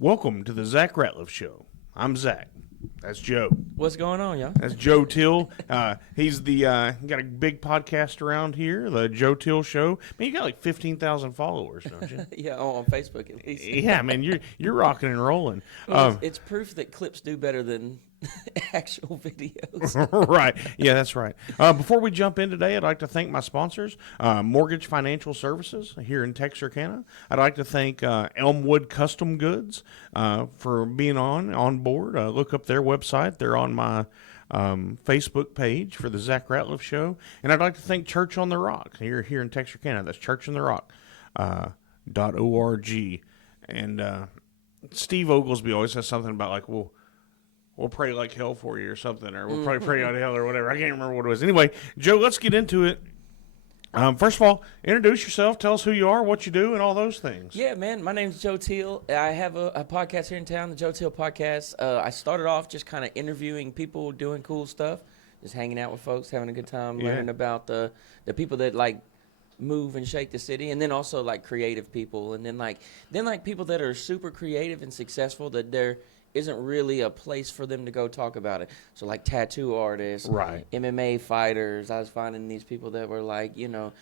Welcome to the Zach Ratliff Show. I'm Zach. That's Joe. What's going on, y'all? That's Joe Teel. He's the got a big podcast around here, the Joe Teel Show. Man, you got like 15,000 followers, don't you? Yeah, on Facebook at least. Yeah, man, you're rocking and rolling. Well, it's proof that clips do better than actual videos. Right. Yeah, that's right. Before we jump in today, I'd like to thank my sponsors, Mortgage Financial Services here in Texarkana. I'd like to thank Elmwood Custom Goods for being on board. Look up their website. They're on my Facebook page for the Zach Ratliff Show. And I'd like to thank Church on the Rock here in Texarkana. That's Church on the Rock .org. And Steve Oglesby always says something about like, well, we'll pray like hell for you or something, or we'll probably pray out of hell or whatever. I can't remember what it was. Anyway, Joe, let's get into it. First of all, introduce yourself. Tell us who you are, what you do, and all those things. Yeah, man. My name's Joe Teel. I have a podcast here in town, the Joe Teel Podcast. I started off just kind of interviewing people doing cool stuff, just hanging out with folks, having a good time, learning about the people that like move and shake the city, and then also like creative people, and then like people that are super creative and successful that there isn't really a place for them to go talk about it. So like tattoo artists, Right. MMA fighters. I was finding these people that were like, you know,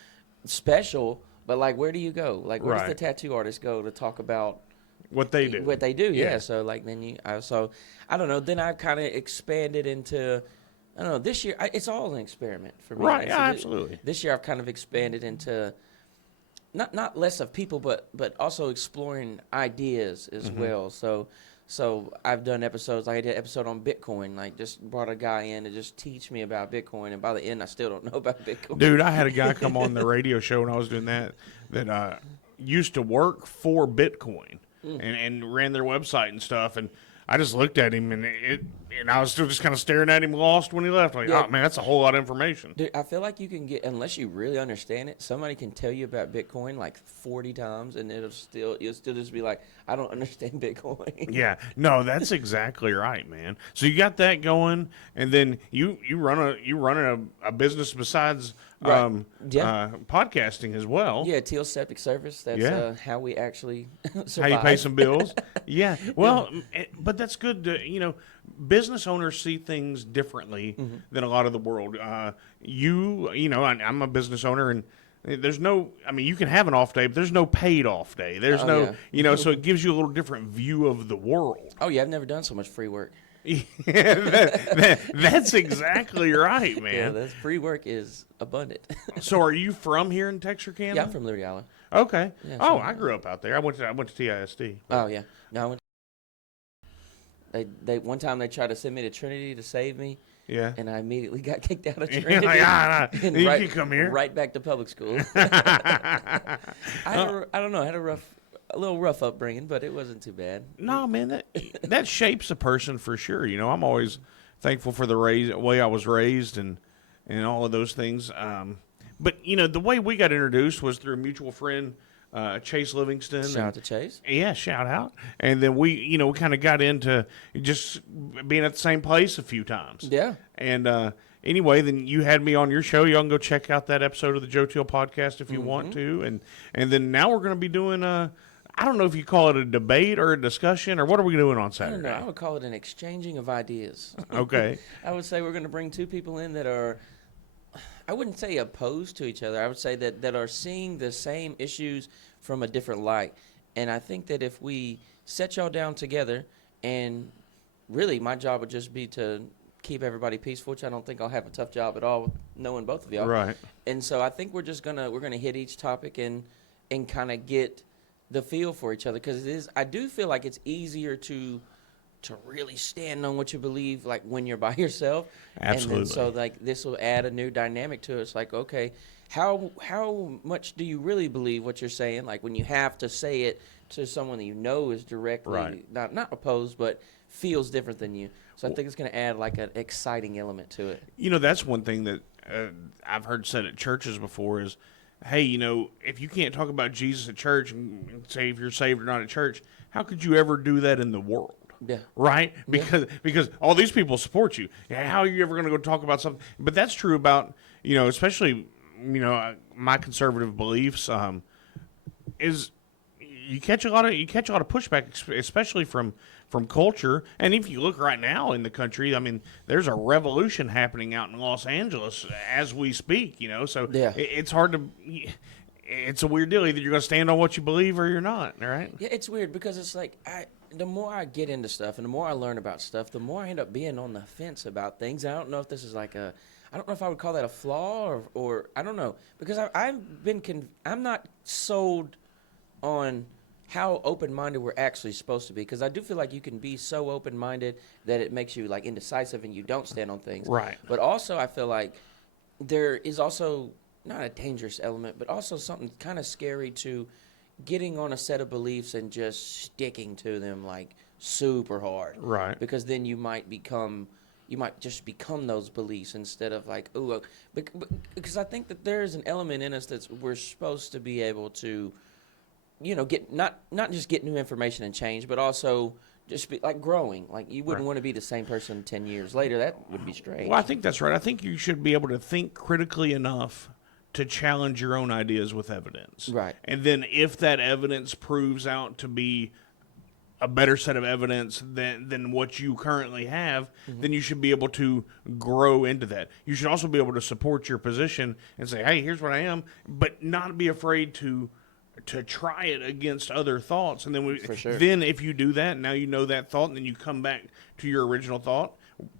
special, but like where do you go? Like where does the tattoo artist go to talk about What they do. What they do, yeah. So like then so I don't know. Then I've kind of expanded into, I don't know. This year it's all an experiment for me. Right. So Yeah, absolutely. This year I've kind of expanded into not less of people, but also exploring ideas as well. So I've done episodes. I did an episode on Bitcoin. Like just brought a guy in to just teach me about Bitcoin, and by the end I still don't know about Bitcoin. Dude, I had a guy come on the radio show when I was doing that used to work for Bitcoin and ran their website and stuff. And I just looked at him and I was still just kind of staring at him lost when he left. Like, oh man, that's a whole lot of information. Dude, I feel like you can get, unless you really understand it, somebody can tell you about Bitcoin like 40 times and you'll still just be like, I don't understand Bitcoin. Yeah, no, that's exactly right, man. So you got that going, and then you run a business besides podcasting as well. Yeah, Teel Septic Service. That's how we actually survive. How you pay some bills. Yeah, well, but that's good to, business owners see things differently than a lot of the world. I'm a business owner, and there's no, you can have an off day, but there's no paid off day. There's so it gives you a little different view of the world. Oh, yeah, I've never done so much free work. Yeah, that's exactly right, man. Yeah, that free work is abundant. So are you from here in Texarkana? Yeah, I'm from Liberty Island. Okay. Yeah, I grew up out there. I went to TISD. Oh, yeah. No, I went. They one time they tried to send me to Trinity to save me. Yeah. And I immediately got kicked out of Trinity. And you can come here. Right back to public school. I don't know. I had a little rough upbringing, but it wasn't too bad. No, man, that shapes a person for sure. I'm always thankful for the way I was raised and all of those things. But the way we got introduced was through a mutual friend, Chase Livingston. Shout out to Chase. Yeah, shout out. And then we kind of got into just being at the same place a few times. Yeah. And anyway, then you had me on your show. Y'all can go check out that episode of the Joe Teel Podcast if you want to. And then now we're going to be doing I don't know if you call it a debate or a discussion, or what are we doing on Saturday? I don't know. I would call it an exchanging of ideas. Okay. I would say we're going to bring two people in that are, I wouldn't say opposed to each other. I would say that are seeing the same issues from a different light. And I think that if we set y'all down together, and really my job would just be to keep everybody peaceful, which I don't think I'll have a tough job at all knowing both of y'all. Right. And so I think we're gonna hit each topic and kind of get the feel for each other, because I do feel like it's easier to really stand on what you believe, like when you're by yourself. Absolutely. And then so like this will add a new dynamic to it. It's like, okay, how much do you really believe what you're saying? Like when you have to say it to someone that you know is directly not opposed, but feels different than you. So I think it's going to add like an exciting element to it. That's one thing that I've heard said at churches before is, hey, if you can't talk about Jesus at church and say if you're saved or not at church, how could you ever do that in the world? Yeah. Right? Because all these people support you. How are you ever going to go talk about something? But that's true about, especially, my conservative beliefs is you catch a lot of pushback, especially from culture. And if you look right now in the country, I mean, there's a revolution happening out in Los Angeles as we speak. So Yeah. it's hard to. It's a weird deal. Either you're going to stand on what you believe or you're not. All right. Yeah, it's weird because it's like the more I get into stuff and the more I learn about stuff, the more I end up being on the fence about things. I don't know if this is like I don't know if I would call that a flaw or I don't know, because I'm not sold on how open-minded we're actually supposed to be, because I do feel like you can be so open-minded that it makes you like indecisive and you don't stand on things. Right. But also I feel like there is also not a dangerous element, but also something kind of scary to getting on a set of beliefs and just sticking to them like super hard. Right. Because then you might just become those beliefs instead of like, ooh, because I think that there is an element in us that we're supposed to be able to, get not just get new information and change, but also just be like growing. Like you wouldn't want to be the same person 10 years later. That would be strange. Well, I think that's right. I think you should be able to think critically enough to challenge your own ideas with evidence. Right. And then if that evidence proves out to be a better set of evidence than what you currently have, then you should be able to grow into that. You should also be able to support your position and say, hey, here's what I am, but not be afraid to try it against other thoughts. And then For sure. then if you do that, now you know that thought, and then you come back to your original thought.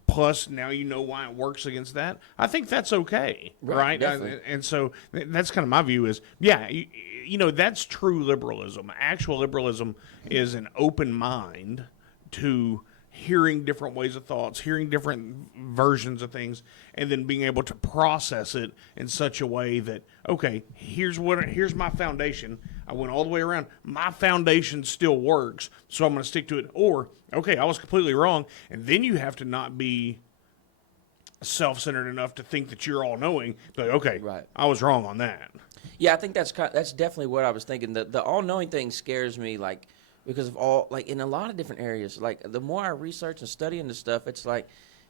Plus, now you know why it works against that. I think that's okay, right? And so that's kind of my view is, that's true liberalism. Actual liberalism is an open mind to hearing different ways of thoughts, hearing different versions of things, and then being able to process it in such a way that, okay, here's my foundation. I went all the way around. My foundation still works, so I'm going to stick to it. Or, okay, I was completely wrong. And then you have to not be self-centered enough to think that you're all-knowing. But, okay, Right. I was wrong on that. Yeah, I think that's definitely what I was thinking. The all-knowing thing scares me, like, because of in a lot of different areas. Like, the more I research and study into stuff, it's like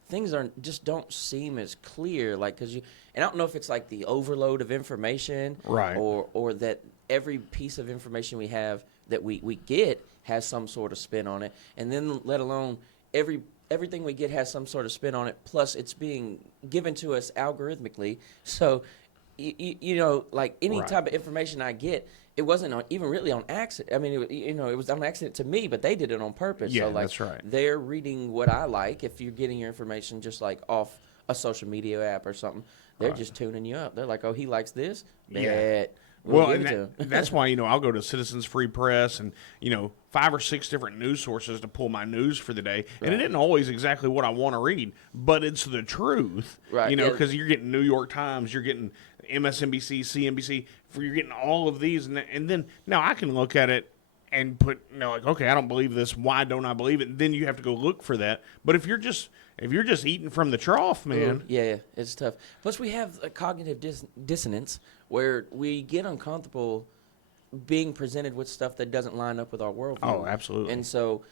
things just don't seem as clear. Like, and I don't know if it's like the overload of information, Right. or that every piece of information we have that we get has some sort of spin on it, and then let alone everything we get has some sort of spin on it. Plus, it's being given to us algorithmically. So, like any Right. type of information I get, it wasn't even really on accident. I mean, it was on accident to me, but they did it on purpose. Yeah, so, like, that's right. They're reading what I like. If you're getting your information just like off a social media app or something, they're just tuning you up. They're like, oh, he likes this? Bet. We'll give it to him. That's why, I'll go to Citizens Free Press and, 5 or 6 different news sources to pull my news for the day. And it isn't always exactly what I want to read, but it's the truth, Right. because you're getting New York Times, you're getting MSNBC, CNBC, you're getting all of these. And then now I can look at it and put, like, okay, I don't believe this. Why don't I believe it? And then you have to go look for that. But if you're just eating from the trough, man. Yeah, it's tough. Plus, we have a cognitive dissonance where we get uncomfortable being presented with stuff that doesn't line up with our worldview. Oh, absolutely. And so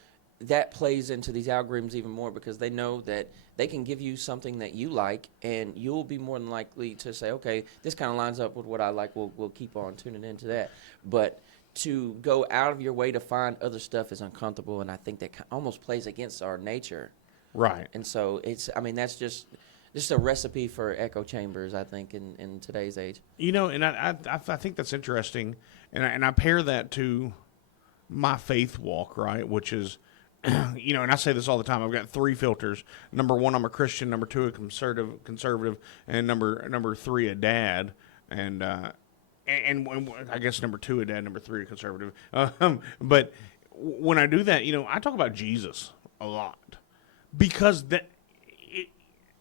that plays into these algorithms even more, because they know that they can give you something that you like, and you'll be more than likely to say, okay, this kind of lines up with what I like. We'll keep on tuning into that. But to go out of your way to find other stuff is uncomfortable, and I think that almost plays against our nature. Right. And so that's just a recipe for echo chambers, I think, in today's age. And I think that's interesting, and I pair that to my faith walk, right, which is, and I say this all the time. I've got 3 filters. Number 1, I'm a Christian. Number 2, a conservative, and number 3, a dad, and I guess number 2, a dad. Number 3, a conservative. But when I do that, I talk about Jesus a lot, because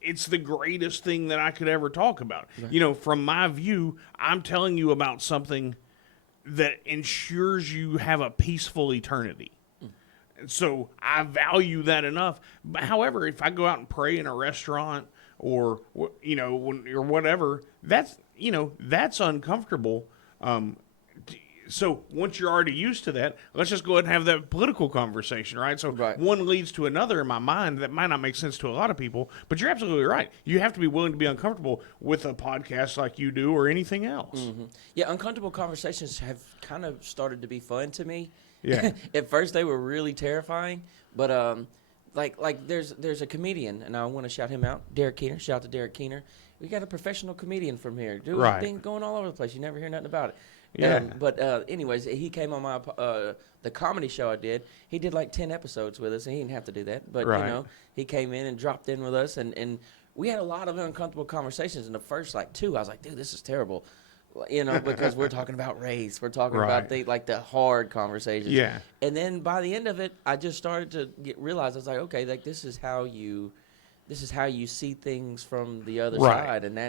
it's the greatest thing that I could ever talk about. Right. From my view, I'm telling you about something that ensures you have a peaceful eternity. So I value that enough. However, if I go out and pray in a restaurant or or whatever, that's uncomfortable. So once you're already used to that, let's just go ahead and have that political conversation, right? So one leads to another in my mind that might not make sense to a lot of people, but you're absolutely right. You have to be willing to be uncomfortable with a podcast like you do or anything else. Mm-hmm. Yeah, uncomfortable conversations have kind of started to be fun to me. Yeah. At first, they were really terrifying, but like there's a comedian, and I want to shout him out, Derek Keener. Shout out to Derek Keener. We got a professional comedian from here. Dude, Right. been going all over the place. You never hear nothing about it. Yeah. But anyways, he came on my the comedy show I did. He did like 10 episodes with us, and he didn't have to do that. But Right. you know, he came in and dropped in with us, and we had a lot of uncomfortable conversations. In the first like 2, I was like, dude, this is terrible. You know, because we're talking about race, we're talking Right. about the hard conversations. Yeah. And then by the end of it, I just started to realize I was like, okay, like this is how you see things from the other Right. side, and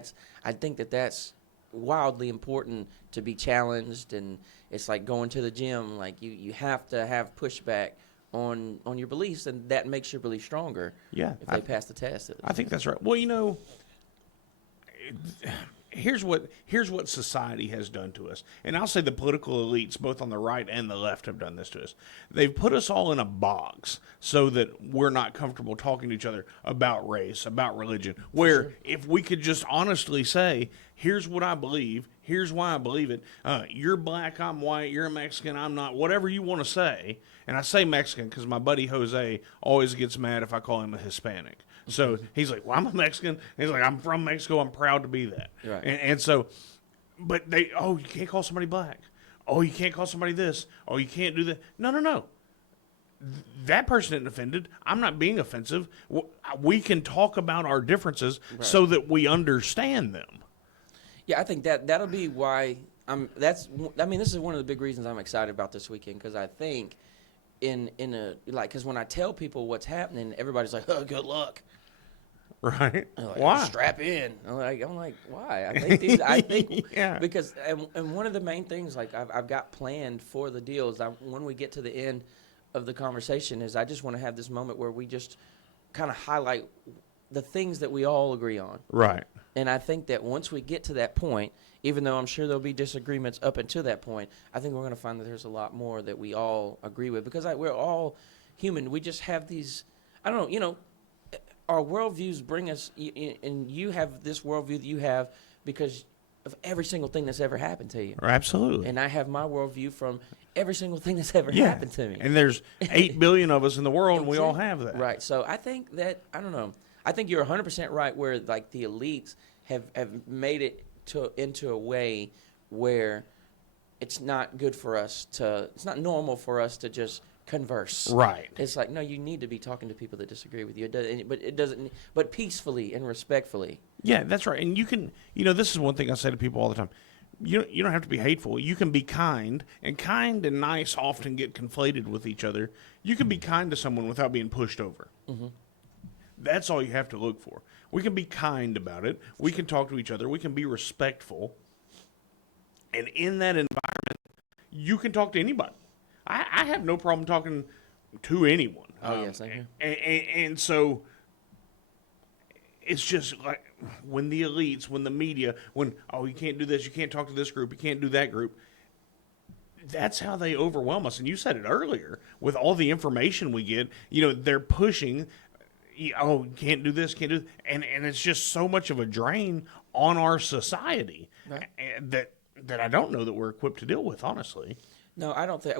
I think that's wildly important to be challenged. And it's like going to the gym, like you have to have pushback on your beliefs, and that makes your beliefs stronger. Yeah. If they pass the test. I think that's right. Well, you know, here's what society has done to us. And I'll say the political elites, both on the right and the left, have done this to us. They've put us all in a box so that we're not comfortable talking to each other about race, about religion. Where if we could just honestly say, here's what I believe, here's why I believe it. You're black, I'm white, you're a Mexican, I'm not, whatever you want to say. And I say Mexican because my buddy Jose always gets mad if I call him a Hispanic. So he's like, well, I'm a Mexican. And he's like, I'm from Mexico. I'm proud to be that. Right. And so, but you can't call somebody black. Oh, you can't call somebody this. Oh, you can't do that. No. That person isn't offended. I'm not being offensive. We can talk about our differences so that we understand them. Yeah, I think that'll be why this is one of the big reasons I'm excited about this weekend, because I think because when I tell people what's happening, everybody's like, oh, good luck. Right. Like, Why? Strap in. I'm like, why? I think Yeah. because and one of the main things like I've got planned for the deal is when we get to the end of the conversation is I just want to have this moment where we just kind of highlight the things that we all agree on. Right. And I think that once we get to that point, even though I'm sure there'll be disagreements up until that point, I think we're going to find that there's a lot more that we all agree with, because we're all human. We just have these, I don't know, you know, our worldviews bring us, and you have this worldview that you have because of every single thing that's ever happened to you. Absolutely. And I have my worldview from every single thing that's ever happened to me. And there's 8 billion of us in the world, and we all have that. Right. So I think that, I don't know, I think you're 100% right where like the elites have made it into a way where it's not good for us it's not normal for us to just converse. Right. It's like, no, you need to be talking to people that disagree with you. But peacefully and respectfully. Yeah, that's right. And you can, this is one thing I say to people all the time. You don't have to be hateful. You can be kind and nice often get conflated with each other. You can be kind to someone without being pushed over. Mm-hmm. That's all you have to look for. We can be kind about it. We can talk to each other. We can be respectful. And in that environment, you can talk to anybody. I have no problem talking to anyone. Oh, yes, I do. And so it's just like when the elites, when the media, you can't do this, you can't talk to this group, you can't do that group. That's how they overwhelm us. And you said it earlier, with all the information we get, they're pushing, you can't do this, can't do this. And it's just so much of a drain on our society that I don't know that we're equipped to deal with, honestly. No, I don't think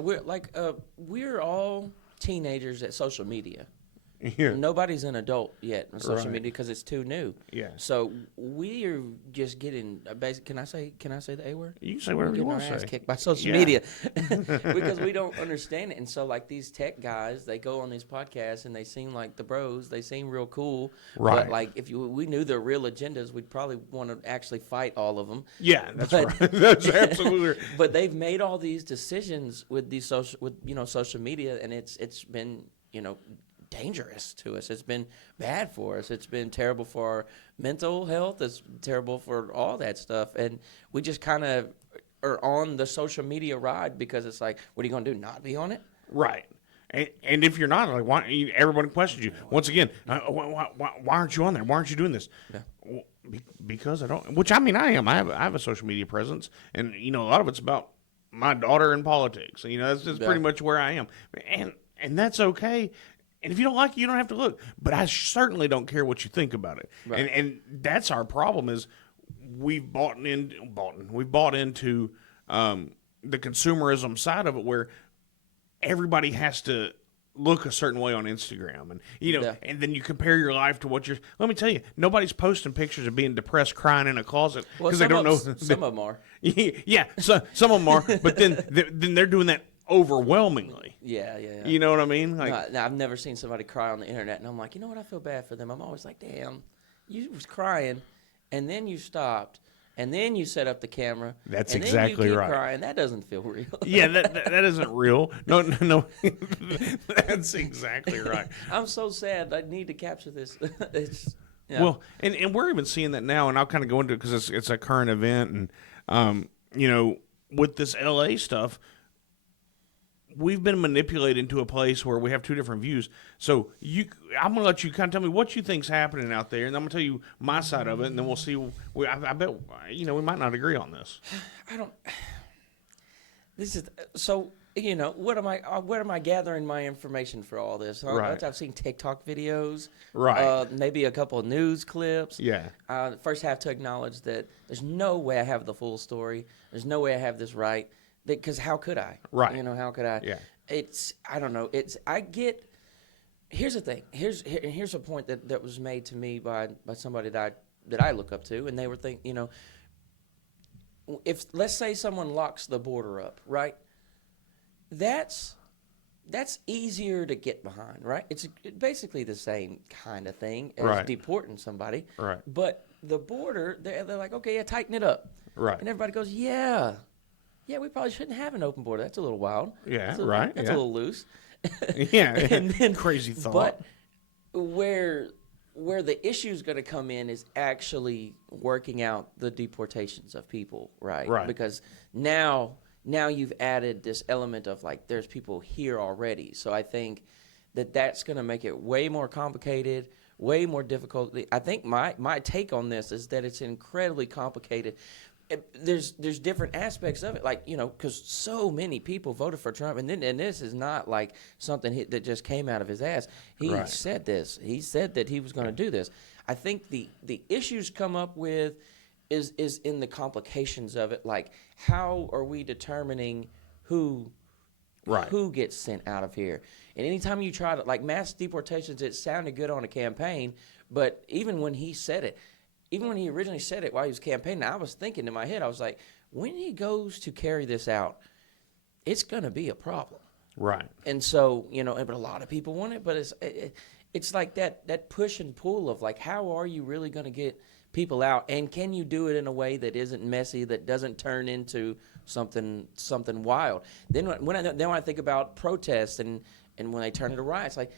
we're all teenagers at social media. Yeah. Nobody's an adult yet on social Right. media because it's too new. Yeah. So we are just getting basic. Can I say the A word? You can say whatever you want to Our ass say. kicked by social Yeah. media because we don't understand it. And so like these tech guys, they go on these podcasts and they seem like the bros. They seem real cool. Right. But like if we knew their real agendas, we'd probably want to actually fight all of them. Yeah, that's But- right. That's absolutely right. But they've made all these decisions with these social media, and it's been dangerous to us. It's been bad for us. It's been terrible for our mental health. It's terrible for all that stuff. And we just kind of are on the social media ride because it's like, what are you going to do? Not be on it? Right. And if you're not, like, why? Everyone questions you once again. Why aren't you on there? Why aren't you doing this? Yeah. Well, because I don't. Which I mean, I am. I have a social media presence, and a lot of it's about my daughter and politics. That's just pretty much where I am, and that's okay. And if you don't like it, you don't have to look. But I certainly don't care what you think about it. Right. And that's our problem is we've bought into the consumerism side of it, where everybody has to look a certain way on Instagram, and and then you compare your life to what you're. Let me tell you, nobody's posting pictures of being depressed, crying in a closet because they don't know. Some of them are. Yeah, so some of them are, but then they're doing that overwhelmingly. Yeah. You know what I mean? Like, no, I've never seen somebody cry on the internet, and I'm like, you know what? I feel bad for them. I'm always like, damn, you was crying, and then you stopped. And then you set up the camera. That's and exactly then you keep right. Crying. That doesn't feel real. Yeah, that isn't real. No. That's exactly right. I'm so sad. I need to capture this. Well, and we're even seeing that now, and I'll kind of go into it because it's a current event, and with this LA stuff, we've been manipulated into a place where we have two different views. So I'm going to let you kind of tell me what you think's happening out there, and I'm going to tell you my side of it, and then we'll see. I bet we might not agree on this. I don't. This is so. What am I? Where am I gathering my information for all this? Right. I've seen TikTok videos. Right. Maybe a couple of news clips. Yeah. First, have to acknowledge that there's no way I have the full story. There's no way I have this right. Because how could I? Right. How could I? Yeah. I don't know. Here's the thing. Here's a point that was made to me by somebody that I look up to, and they were thinking, if let's say someone locks the border up, right? That's easier to get behind, right? It's basically the same kind of thing as right. deporting somebody. Right. But the border, they're like, okay, yeah, tighten it up. Right. And everybody goes, yeah. Yeah, we probably shouldn't have an open border. That's a little wild. Yeah, That's yeah. a little loose. Yeah, and then, crazy thought. But where the issue is going to come in is actually working out the deportations of people, right? Right. Because now you've added this element of like there's people here already. So I think that's going to make it way more complicated, way more difficult. I think my take on this is that it's incredibly complicated. There's different aspects of it, like because so many people voted for Trump, and this is not like something that just came out of his ass. He right. said this. He said that he was going to do this. I think the issues come up with is in the complications of it, like how are we determining who gets sent out of here? And anytime you try to like mass deportations, it sounded good on a campaign, but even when he said it. Even when he originally said it while he was campaigning, I was thinking in my head, I was like, when he goes to carry this out, it's going to be a problem. Right. And so, but a lot of people want it, but it's like that push and pull of like, how are you really going to get people out? And can you do it in a way that isn't messy, that doesn't turn into something wild? Then when I think about protests and when they turn into riots, like,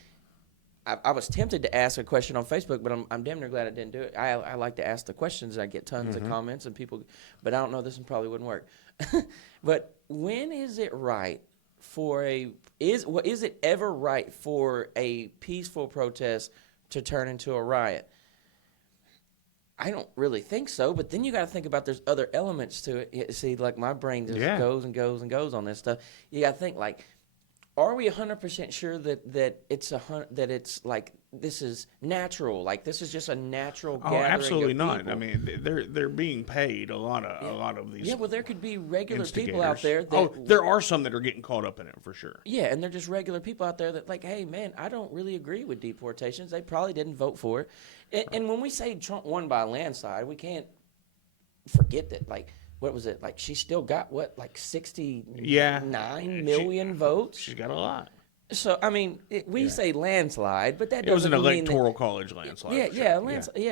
I was tempted to ask a question on Facebook, but I'm damn near glad I didn't do it. I like to ask the questions, and I get tons of comments and people, but I don't know, this one probably wouldn't work. But when is it right is it ever right for a peaceful protest to turn into a riot? I don't really think so, but then you got to think about there's other elements to it. See, like my brain just goes and goes and goes on this stuff. You got to think like, are we 100% sure that it's like this is natural? Like this is just a natural gathering absolutely of not. people? I mean, they're being paid a lot of these. Yeah, well, there could be regular people out there. There are some that are getting caught up in it for sure. Yeah, and they're just regular people out there that like, hey, man, I don't really agree with deportations. They probably didn't vote for it. And when we say Trump won by a landslide, we can't forget that like. What was it like? She still got like 69 million votes. She's got a lot. So I mean, we say landslide, but that it was doesn't an mean electoral college landslide. Yeah,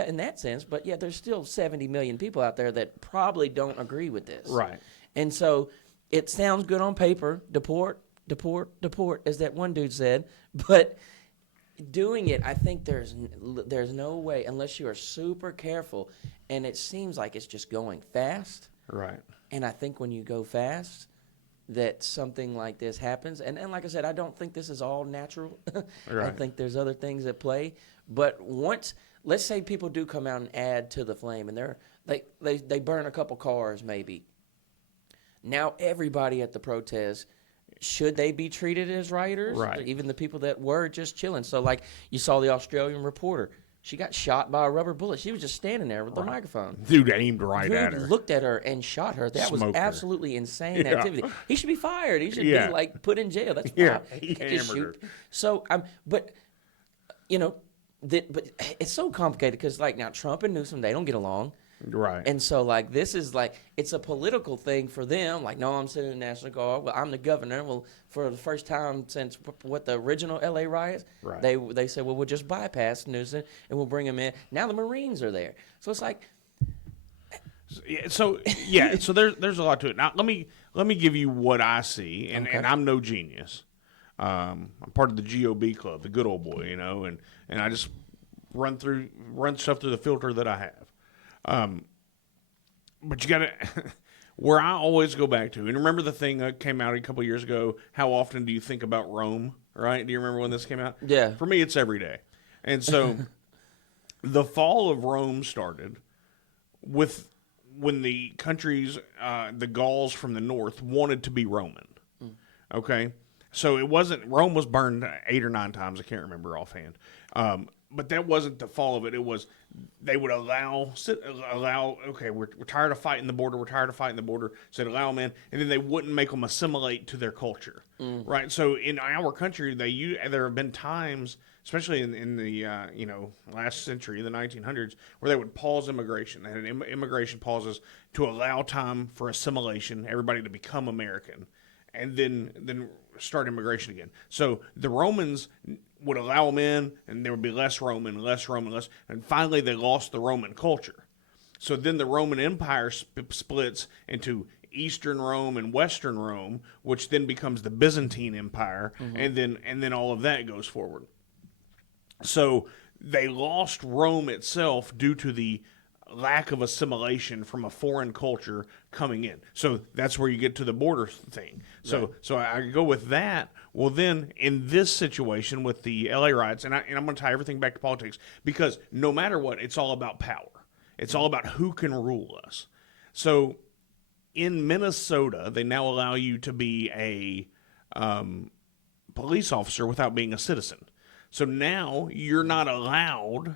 in that sense. But yeah, there's still 70 million people out there that probably don't agree with this. Right. And so it sounds good on paper, deport, as that one dude said, but doing it, I think there's no way unless you are super careful, and it seems like it's just going fast. Right. And I think when you go fast, that something like this happens. And like I said, I don't think this is all natural. Right. I think there's other things at play. But let's say people do come out and add to the flame, and they burn a couple cars maybe. Now everybody at the protest, should they be treated as rioters? Right. Even the people that were just chilling. So like you saw the Australian reporter She got shot by a rubber bullet. She was just standing there with the microphone. Dude aimed right at her. Looked at her and shot her. That was Smoked her. absolutely insane activity. He should be fired. He should be like put in jail. That's Yeah, wild. he You can't just hammered shoot. So but you know, but it's so complicated because like now Trump and Newsom, they don't get along. Right. And so, like, this is like, it's a political thing for them. Like, no, I'm sitting in the National Guard. Well, I'm the governor. Well, for the first time since the original LA riots, Right. they said, well, we'll just bypass Newsom and we'll bring him in. Now the Marines are there. So it's like, So there's a lot to it. Now let me give you what I see, and I'm no genius. I'm part of the GOB club, the good old boy, and I just run stuff through the filter that I have. But you gotta where I always go back to, and remember the thing that came out a couple years ago. How often do you think about Rome? Right? Do you remember when this came out? Yeah. For me, it's every day. And so the fall of Rome started with when the countries, the Gauls from the north, wanted to be Roman. Okay? So it wasn't, Rome was burned 8 or 9 times. I can't remember offhand. But that wasn't the fall of it. It was they would allow, okay, we're tired of fighting the border. We're tired of fighting the border. So they'd allow them in, and then they wouldn't make them assimilate to their culture. Right? So in our country, there have been times, especially in the last century, the 1900s, where they would pause immigration. They had immigration pauses to allow time for assimilation, everybody to become American, and then start immigration again. So the Romans would allow them in, and there would be less Roman, and finally they lost the Roman culture. So then the Roman Empire splits into Eastern Rome and Western Rome, which then becomes the Byzantine Empire, and then all of that goes forward. So they lost Rome itself due to the lack of assimilation from a foreign culture coming in. So that's where you get to the border thing. So I go with that. Well, then in this situation with the LA riots, and I'm going to tie everything back to politics, because no matter what, it's all about power. It's all about who can rule us. So in Minnesota, they now allow you to be a police officer without being a citizen. So now you're not allowed,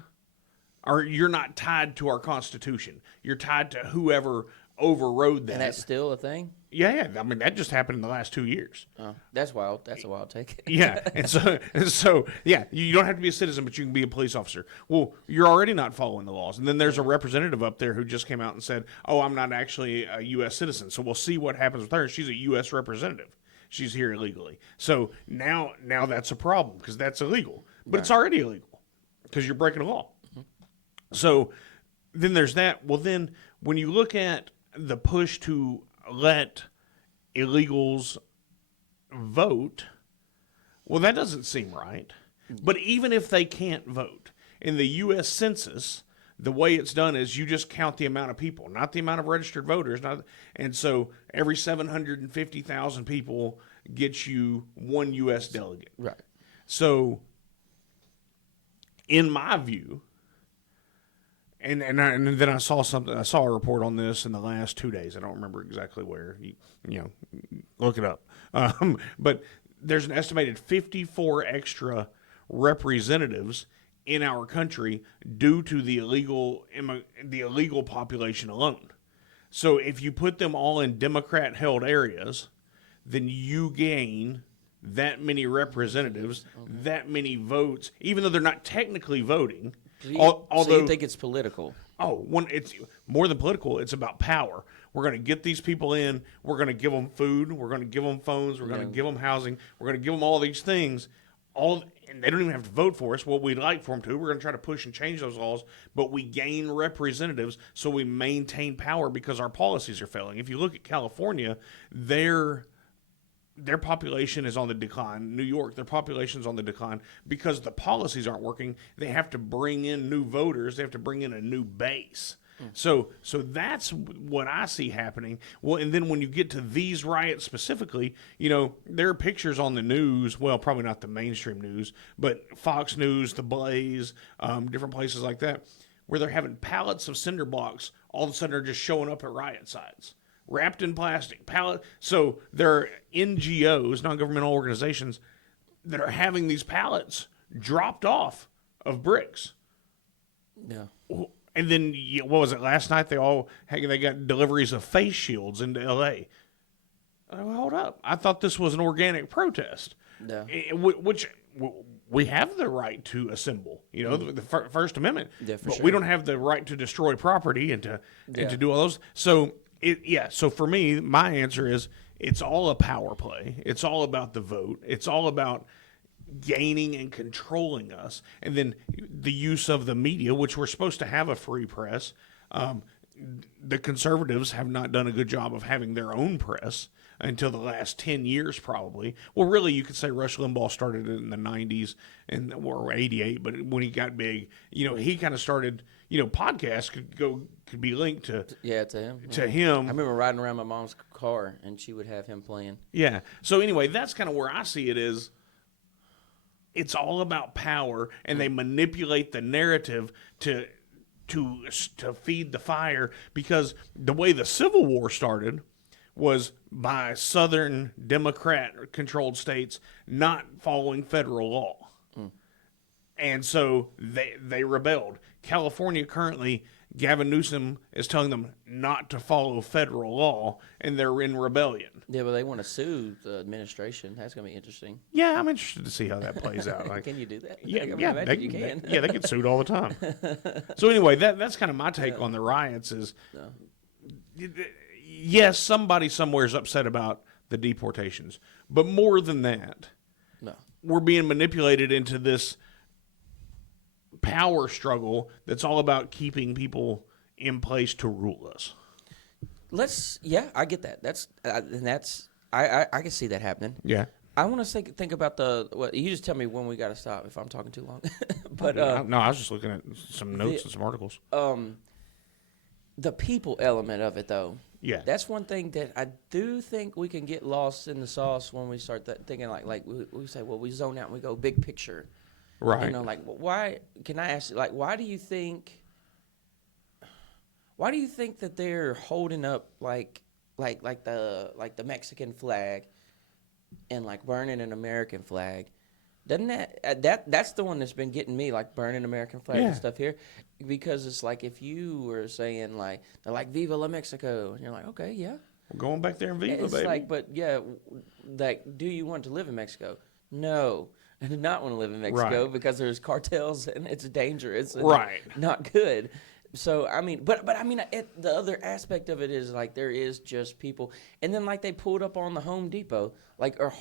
or you're not tied to our Constitution. You're tied to whoever overrode that. and that's still a thing? Yeah. I mean, that just happened in the last 2 years. Oh, that's wild. That's a wild take. Yeah, and so you don't have to be a citizen, but you can be a police officer. Well, you're already not following the laws. And then there's a representative up there who just came out and said, "Oh, I'm not actually a U.S. citizen." So we'll see what happens with her. She's a U.S. representative. She's here illegally. So now that's a problem because that's illegal. But it's already illegal because you're breaking a law. So then there's that. Well, then when you look at the push to let illegals vote, well, that doesn't seem right. But even if they can't vote, in the U.S. Census, the way it's done is you just count the amount of people, not the amount of registered voters. And so every 750,000 people gets you one U.S. delegate. Right. So in my view, and then I saw something. I saw a report on this in the last 2 days. I don't remember exactly where. You look it up. But there's an estimated 54 extra representatives in our country due to the illegal population alone. So if you put them all in Democrat-held areas, then you gain that many representatives, that many votes, even though they're not technically voting. So you think it's political? It's more than political. It's about power. We're going to get these people in. We're going to give them food. We're going to give them phones. We're going to give them housing. We're going to give them all these things. And they don't even have to vote for us. What we'd like for them to. We're going to try to push and change those laws. But we gain representatives, so we maintain power because our policies are failing. If you look at California, their population is on the decline. New York, their population is on the decline because the policies aren't working. They have to bring in new voters. They have to bring in a new base. So that's what I see happening. Well, and then when you get to these riots specifically, there are pictures on the news. Well, probably not the mainstream news, but Fox News, The Blaze, different places like that, where they're having pallets of cinder blocks all of a sudden are just showing up at riot sites, wrapped in plastic pallet. So there are NGOs, non-governmental organizations, that are having these pallets dropped off of bricks Yeah. And then what was it last night? They got deliveries of face shields into L.A. Hold up! I thought this was an organic protest. Yeah. Which we have the right to assemble. The First Amendment. Yeah, for but sure. we don't have the right to destroy property and to do all those. So So for me, my answer is it's all a power play. It's all about the vote. It's all about gaining and controlling us, and then the use of the media, which we're supposed to have a free press. The conservatives have not done a good job of having their own press until the last 10 years, probably. Well, really, you could say Rush Limbaugh started it in the 90s or 88, but when he got big, he kind of started, podcasts could be linked to him. To him. I remember riding around my mom's car, and she would have him playing. Yeah. So anyway, that's kind of where I see it is. It's all about power, and they manipulate the narrative to feed the fire, because the way the Civil War started was by Southern Democrat-controlled states not following federal law. And so they rebelled. California currently, Gavin Newsom is telling them not to follow federal law, and they're in rebellion. Yeah, but they want to sue the administration. That's going to be interesting. Yeah, I'm interested to see how that plays out. Can you do that? Yeah, I mean, yeah, imagine you can. They get sued all the time. So anyway, that's kind of my take on the riots. Is yes, somebody somewhere is upset about the deportations, but more than that, we're being manipulated into this power struggle that's all about keeping people in place to rule us. I get that. I can see that happening. Yeah. I want to think about you just tell me when we got to stop if I'm talking too long. But no, I was just looking at some notes and some articles. The people element of it, though. Yeah. That's one thing that I do think we can get lost in the sauce when we start thinking like we say, well, we zone out and we go big picture. Right. Why? Can I ask? Why do you think that they're holding up like the Mexican flag and like burning an American flag? Doesn't that's the one that's been getting me, like burning American flag and stuff here, because it's like if you were saying like they're like Viva la Mexico, and you're like, okay, yeah, we're going back there and Viva, it's baby. like, but yeah, like, do you want to live in Mexico? No. I do not want to live in Mexico because there's cartels and it's dangerous and not good. So, I mean, but I mean, the other aspect of it is like there is just people. And then like they pulled up on the Home Depot, like are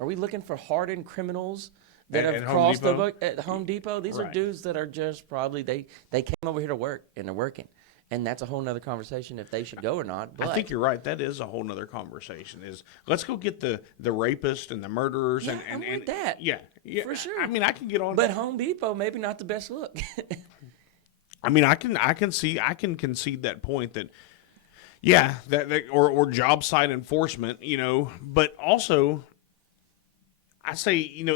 we looking for hardened criminals that have crossed at Home Depot? These are dudes that are just probably, they came over here to work and they're working. And that's a whole nother conversation if they should go or not. But I think you're right. That is a whole nother conversation. Is let's go get the rapist and the murderers and I want that. Yeah, for sure. I mean, I can get on. But Home Depot, maybe not the best look. I mean, I can concede that point that, yeah, that or job site enforcement, but also, I say,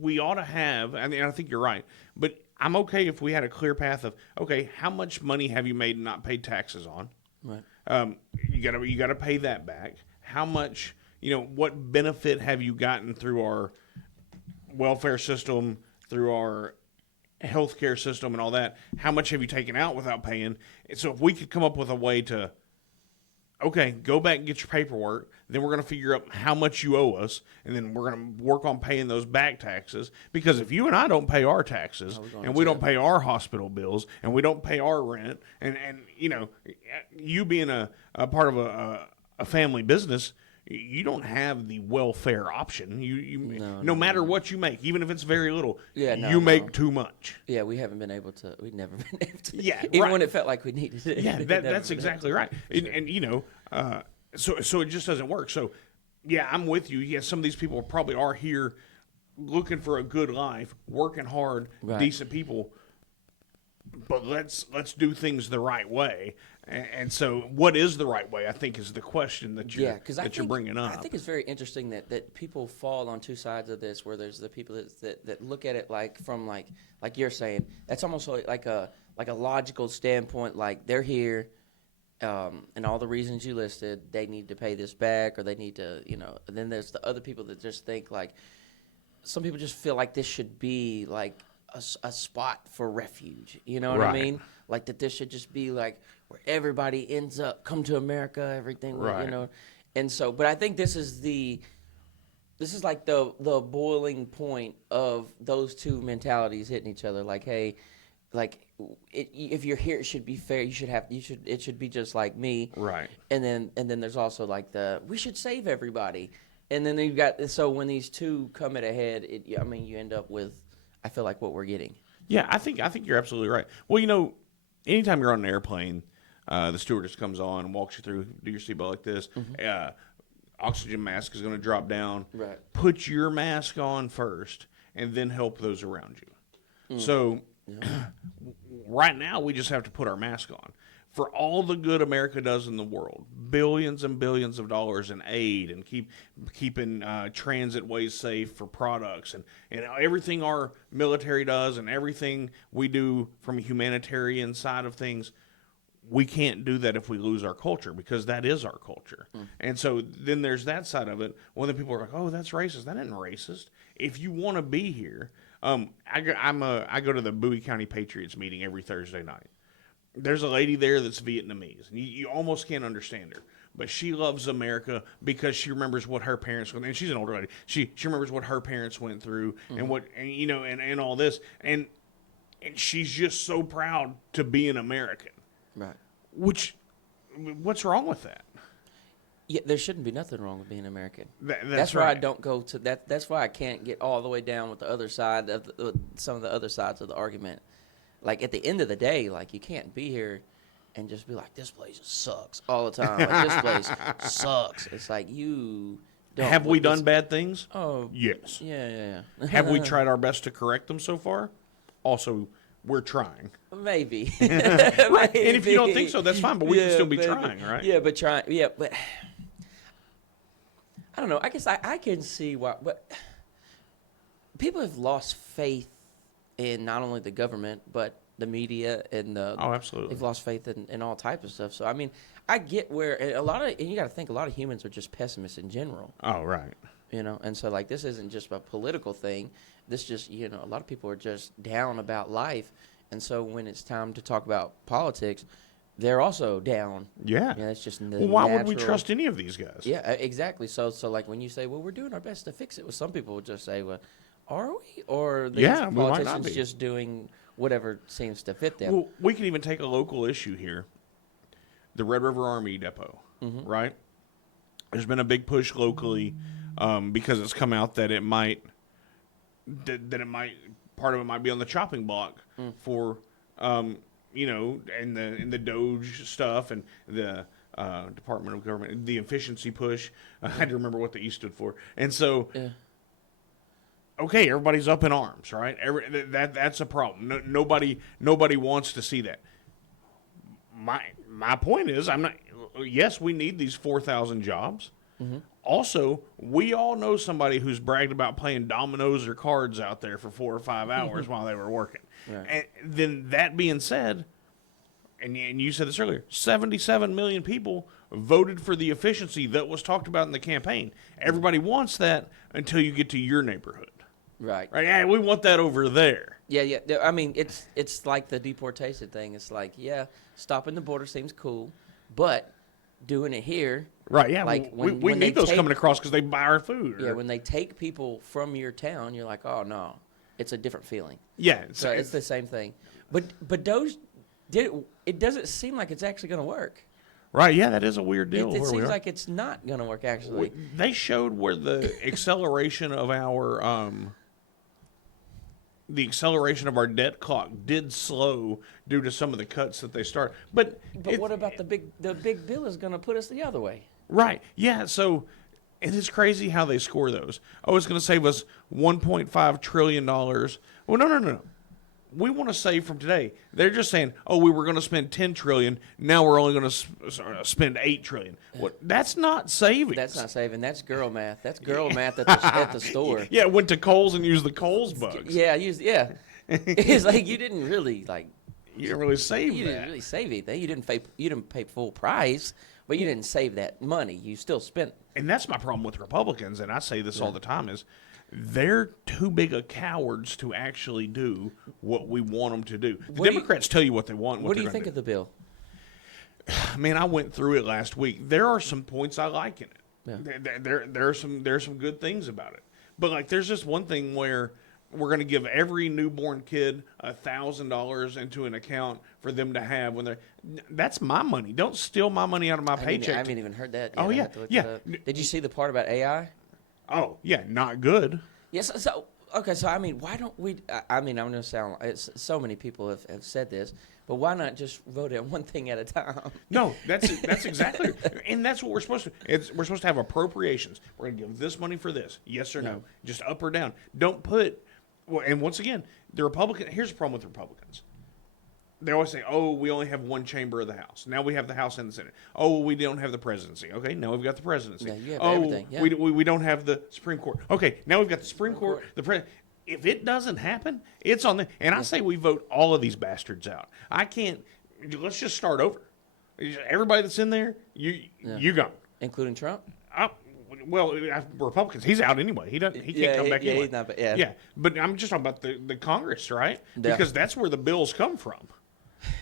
we ought to have. I mean, I think you're right, but I'm okay if we had a clear path of, okay, how much money have you made and not paid taxes on? Right. You gotta pay that back. How much, what benefit have you gotten through our welfare system, through our healthcare system and all that? How much have you taken out without paying? So if we could come up with a way to, okay, go back and get your paperwork, then we're going to figure out how much you owe us, and then we're going to work on paying those back taxes. Because if you and I don't pay our taxes, and we don't pay our hospital bills, and we don't pay our rent, and you being a part of a family business, you don't have the welfare option. No matter what you make, even if it's very little, you make too much. Yeah, we've never been able to. Yeah, even when it felt like we needed it. Yeah, that's exactly right. And so it just doesn't work. So, yeah, I'm with you. Yeah, some of these people probably are here looking for a good life, working hard, decent people. But let's do things the right way. And so, what is the right way? I think is the question that you're bringing up. I think it's very interesting that people fall on two sides of this, where there's the people that look at it like from like you're saying, that's almost like a logical standpoint, like they're here, and all the reasons you listed, they need to pay this back, or they need to, And then there's the other people that just think like, some people just feel like this should be like a spot for refuge. You know what I Right. mean? Like that this should just be like where everybody ends up, come to America, everything, Right. you know. And so, but I think this is like the boiling point of those two mentalities hitting each other. Like, hey, like if you're here, it should be fair. It should be just like me. Right. And then there's also like we should save everybody. And then you've got, so when these two come at a head, you end up with, I feel like what we're getting. Yeah, I think you're absolutely right. Well, anytime you're on an airplane, the stewardess comes on and walks you through, do your seatbelt like this. Oxygen mask is going to drop down. Right. Put your mask on first, and then help those around you. So, right now we just have to put our mask on. For all the good America does in the world, billions and billions of dollars in aid, and keeping transit ways safe for products, and everything our military does, and everything we do from a humanitarian side of things, we can't do that if we lose our culture, because that is our culture. And so then there's that side of it. Well, then people are like, oh, that's racist. That isn't racist. If you want to be here, I go to the Bowie County Patriots meeting every Thursday night. There's a lady there that's Vietnamese, and you almost can't understand her. But she loves America because she remembers what her parents went through. And she's an older lady. She remembers what her parents went through, and all this. And she's just so proud to be an American. Right. What's wrong with that? Yeah, there shouldn't be nothing wrong with being American. That's why I right. don't go to that. That's why I can't get all the way down with the other side of some of the other sides of the argument. Like at the end of the day, like you can't be here and just be like, this place sucks all the time. Like this place sucks. It's like you don't. Have we done bad things? Oh, yes. Yeah. Have we tried our best to correct them so far? Also, we're trying. Maybe. Right. And if you don't think so, that's fine. But we can still be maybe. trying, right? Yeah, but trying. Yeah, but I don't know. I guess I can see why. But people have lost faith in not only the government but the media and Oh, absolutely. they've lost faith in all types of stuff. So I mean, I get where and you got to think a lot of humans are just pessimists in general. Oh, right. And so like this isn't just a political thing. This just a lot of people are just down about life, and so when it's time to talk about politics, they're also down. Yeah. It's just Well, why would we trust any of these guys? Yeah, exactly. So like when you say, well, we're doing our best to fix it, well, some people would just say, well, are we? Or these Yeah, we might not politicians be. just doing whatever seems to fit them. Well, we can even take a local issue here. The Red River Army Depot, right? There's been a big push locally because it's come out that it might part of it might be on the chopping block for in the Doge stuff and the Department of Government, the efficiency push. I had to remember what the E stood for, and so. Yeah. Okay, everybody's up in arms, right? That's a problem. Nobody wants to see that. My point is, I'm not. Yes, we need these 4,000 jobs. Also, we all know somebody who's bragged about playing dominoes or cards out there for 4 or 5 hours while they were working. Right. And then that being said, and you said this earlier, 77 million people voted for the efficiency that was talked about in the campaign. Everybody wants that until you get to your neighborhood. Right. Right? Yeah, we want that over there. Yeah. I mean, it's like the deportation thing. It's like, yeah, stopping the border seems cool, but doing it here. Right, yeah. Like we when need they those take- coming across because they buy our food. Yeah, when they take people from your town, you're like, oh no, it's a different feeling. Yeah. So it's the same thing. But Doge it doesn't seem like it's actually going to work. right, yeah, that is a weird deal. It where we seems are. like it's not going to work actually. They showed where the acceleration of our debt clock did slow due to some of the cuts that they started. But What about the big bill is going to put us the other way? right, yeah. So it is crazy how they score those. Oh, it's going to save us $1.5 trillion. Well, no. We want to save from today. They're just saying, oh, we were going to spend $10 trillion. Now we're only going to spend $8 trillion. What? That's not savings. That's not saving. That's girl math. That's girl math at the store. Yeah, went to Kohl's and used the Kohl's bucks. Yeah, it's like you didn't really You didn't really save you that. didn't really save anything. You didn't pay full price, but you didn't save that money. You still spent. And that's my problem with Republicans, and I say this all the time, is they're too big of cowards to actually do what we want them to do. The What do you- Democrats tell you what they want. And What do you they're think gonna of the bill? Man, I went through it last week. There are some points I like in it. Yeah. There are some good things about it. But like, there's just one thing where we're going to give every newborn kid $1,000 into an account for them to have when they're. That's my money. Don't steal my money out of my I paycheck. haven't even heard that. Oh, I yeah, have to look yeah. that up. Did you see the part about AI? Oh yeah, not good. Yes. So okay. So I mean, why don't we? I mean, I'm going to sound. So many people have said this, but why not just vote on one thing at a time? No, that's exactly, and that's what we're supposed to. We're supposed to have appropriations. We're going to give this money for this, yes or no, just up or down. Don't put. Well, and once again, the Republican. Here's the problem with Republicans. They always say, "Oh, we only have one chamber of the House. Now we have the House and the Senate. Oh, we don't have the presidency. Okay, now we've got the presidency. Yeah, you have oh, everything. Yeah. we don't have the Supreme Court. Okay, now we've got the Supreme Court. The president. If it doesn't happen, it's on the. And I say we vote all of these bastards out. I can't. Let's just start over. Everybody that's in there, you go, Including Trump? well, Republicans. He's out anyway. He doesn't. He can't come back. Yeah, anyway. he's not. Yeah. Yeah, but I'm just talking about the Congress, right? Yeah. Because that's where the bills come from.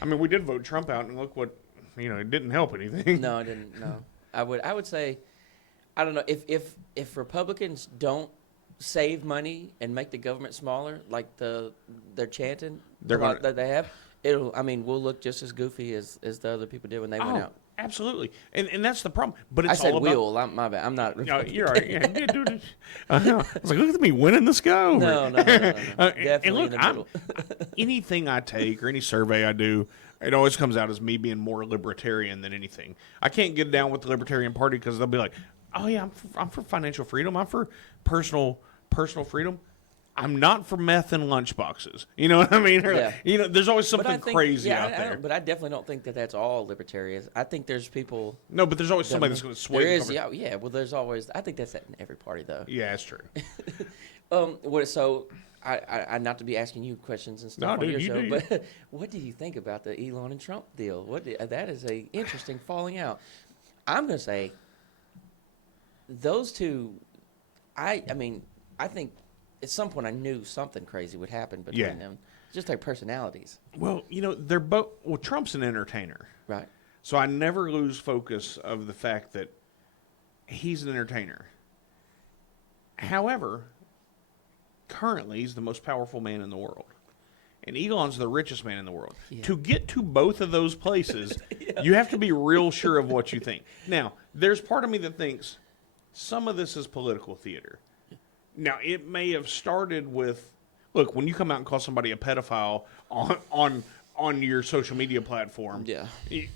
I mean, we did vote Trump out, and look what it didn't help anything. No, I didn't. No, I would say, I don't know if Republicans don't save money and make the government smaller, like they're chanting that they have. I mean, we'll look just as goofy as the other people did when they went out. Absolutely, and that's the problem. But it's I said all about, we'll. My bad. I'm not. No, you're right. Yeah, dude. I was like, look at me winning this guy over. No. Definitely and look, in the middle. anything I take or any survey I do, it always comes out as me being more libertarian than anything. I can't get down with the Libertarian Party because they'll be like, oh yeah, I'm for financial freedom. I'm for personal freedom. I'm not for meth and lunchboxes. You know what I mean? Or, Yeah. There's always something crazy out there. But I definitely don't think that's all libertarians. I think there's people. No, but there's always somebody that's going to sway. There is, yeah. Well, there's always. I think that's in every party, though. Yeah, that's true. So I not to be asking you questions and stuff on your show, but what do you think about the Elon and Trump deal? That is a interesting falling out. I'm going to say those two. I mean, I think. At some point, I knew something crazy would happen between them. Just their personalities. Well, they're both. Well, Trump's an entertainer, right? So I never lose focus of the fact that he's an entertainer. However, currently he's the most powerful man in the world, and Elon's the richest man in the world. Yeah. To get to both of those places, you have to be real sure of what you think. Now, there's part of me that thinks some of this is political theater. Now, it may have started with, look, when you come out and call somebody a pedophile on your social media platform, you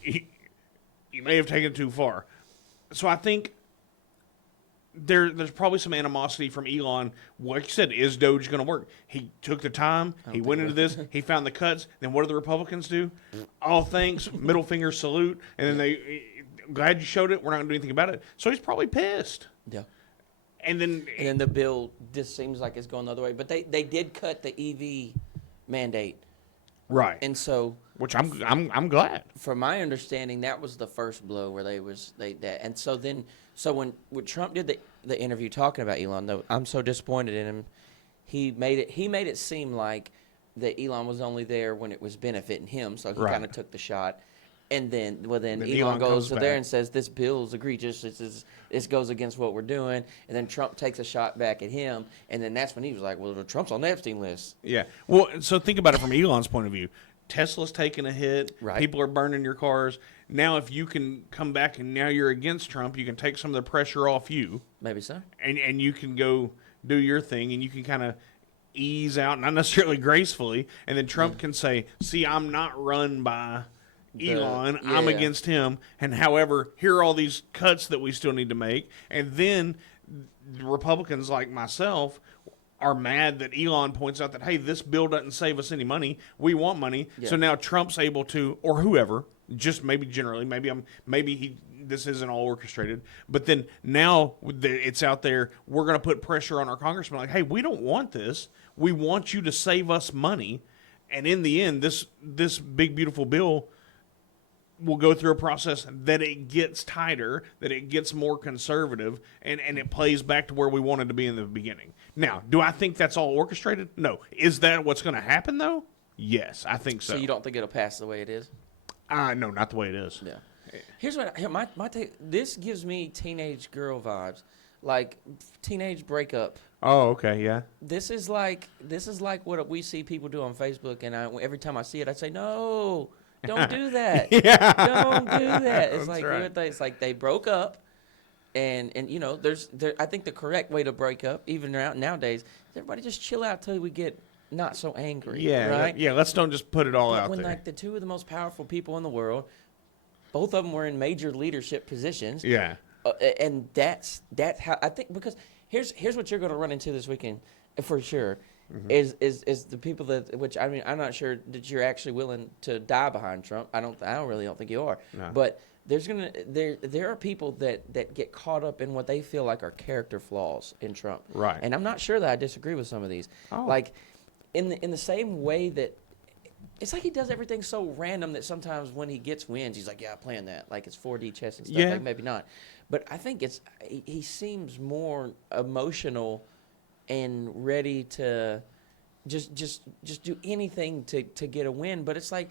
may have taken it too far. So I think there's probably some animosity from Elon. Like you said, is Doge going to work? He took the time. He went into this. He found the cuts. Then what do the Republicans do? All thanks, middle finger salute. And then glad you showed it. We're not going to do anything about it. So he's probably pissed. Yeah. And then the bill just seems like it's going the other way. But they did cut the EV mandate, right? And so, which I'm glad. From my understanding, that was the first blow where and so when Trump did the interview talking about Elon, though, I'm so disappointed in him. He made it seem like that Elon was only there when it was benefiting him, so he kind of took the shot. And then Elon goes to there and says, this bill's egregious. This goes against what we're doing. And then Trump takes a shot back at him. And then that's when he was like, well, Trump's on the Epstein list. Yeah. Well, so think about it from Elon's point of view. Tesla's taking a hit. Right. People are burning your cars. Now, if you can come back and now you're against Trump, you can take some of the pressure off you. Maybe so. And you can go do your thing, and you can kind of ease out, not necessarily gracefully. And then Trump can say, see, I'm not run by Elon, I'm against him, and however, here are all these cuts that we still need to make, and then Republicans like myself are mad that Elon points out that, hey, this bill doesn't save us any money, we want money, so now Trump's able to, or whoever, just maybe generally, this isn't all orchestrated, but then now it's out there, we're going to put pressure on our congressman, like, hey, we don't want this, we want you to save us money, and in the end, this big beautiful bill we'll go through a process that it gets tighter, that it gets more conservative, and it plays back to where we wanted to be in the beginning. Now, do I think that's all orchestrated? No. Is that what's going to happen, though? Yes, I think so. So you don't think it'll pass the way it is? No, not the way it is. Yeah. Here's what my take. This gives me teenage girl vibes, like teenage breakup. Oh, okay, yeah. This is like what we see people do on Facebook, and every time I see it, I say, no, don't do that. Yeah. Don't do that. It's That's like right. it's like they broke up, and you know, I think the correct way to break up, even nowadays, is everybody just chill out till we get not so angry. Yeah, right. yeah. Let's don't just put it all out When there. like the two of the most powerful people in the world, both of them were in major leadership positions. Yeah. And that's how I think, because here's what you're going to run into this weekend for sure, is the people that, which I mean, I'm not sure that you're actually willing to die behind Trump. I don't think you are. No. But there are people that get caught up in what they feel like are character flaws in Trump. Right. And I'm not sure that I disagree with some of these. Oh. Like in the same way that it's like he does everything so random that sometimes when he gets wins, he's like, yeah, I'm playing that. Like it's 4D chess and stuff. Yeah. Like maybe not. But I think he seems more emotional and ready to just do anything to get a win. But it's like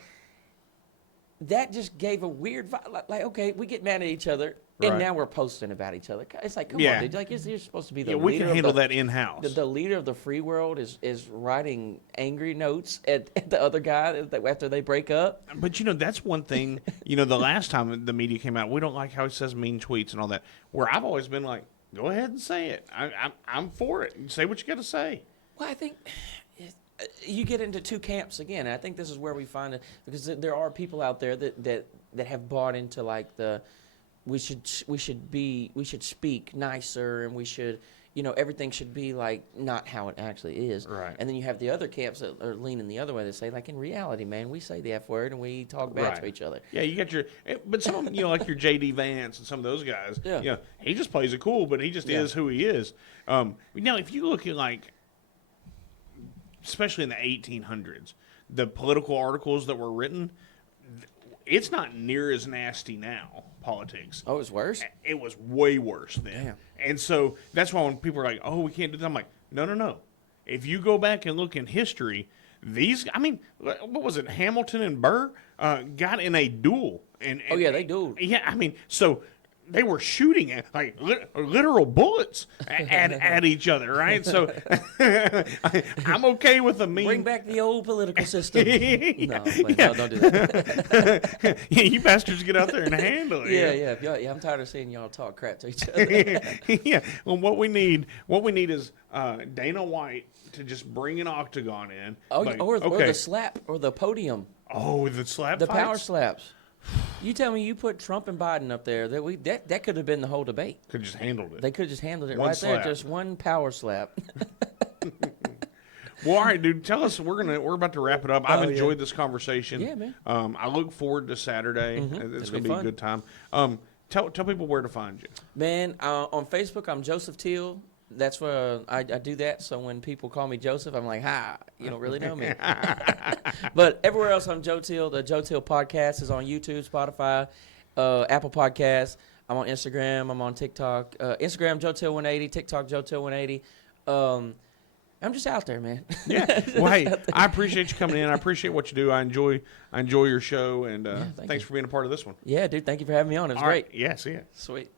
that just gave a weird vibe. Like okay, we get mad at each other, and Right. now we're posting about each other. It's like, come Yeah. on, dude. Like you're supposed to be the Yeah, we leader can of handle the, that in-house. the leader of the free world is writing angry notes at the other guy after they break up. But, that's one thing, the last time the media came out, we don't like how he says mean tweets and all that, where I've always been like, go ahead and say it. I'm for it. Say what you got to say. Well, I think you get into two camps again. And I think this is where we find it, because there are people out there that have bought into like we should speak nicer, and we should, everything should be like not how it actually is. Right. And then you have the other camps that are leaning the other way. That say like, in reality, man, we say the F word and we talk bad to Right. each other. Yeah, you got but some of them, like your J.D. Vance and some of those guys, Yeah. he just plays it cool, but he just Yeah. is who he is. Now, if you look at like, especially in the 1800s, the political articles that were written, it's not near as nasty now, politics. Oh, it's worse. It was way worse then. Damn. And so that's why when people are like, oh, we can't do that, I'm like, no. If you go back and look in history, what was it? Hamilton and Burr got in a duel. And Oh, yeah, they dueled. Yeah, so they were shooting at like literal bullets at each other, right? So I'm okay with the meme. Bring back the old political system. Yeah. No, don't do that. Yeah, you bastards get out there and handle it. Yeah. I'm tired of seeing y'all talk crap to each other. Yeah. Well, what we need is Dana White to just bring an octagon in. Oh, Like, or okay. the slap or the podium, Oh, the slap the power fights? slaps. You tell me you put Trump and Biden up there, that could have been the whole debate. Could just handled it. They could have just handled it One right there, slap. just one power slap. Well, all right, dude. Tell us. We're about to wrap it up. I've Oh, yeah. enjoyed this conversation. Yeah, man. I look forward to Saturday. It's It'll going be to be a fun. good time. Tell people where to find you. Man, on Facebook, I'm Joseph Teel. That's where I do that. So when people call me Joseph, I'm like, hi, you don't really know me. But everywhere else, I'm Joe Teel. The Joe Teel podcast is on YouTube, Spotify, Apple Podcasts. I'm on Instagram. I'm on TikTok. Instagram, Joe Teel 180. TikTok, Joe Teel 180. I'm just out there, man. Yeah. Well, hey, I appreciate you coming in. I appreciate what you do. I enjoy your show, and thank thanks you. for being a part of this one. Yeah, dude. Thank you for having me on. It was All great. right. Yeah, see ya. Sweet.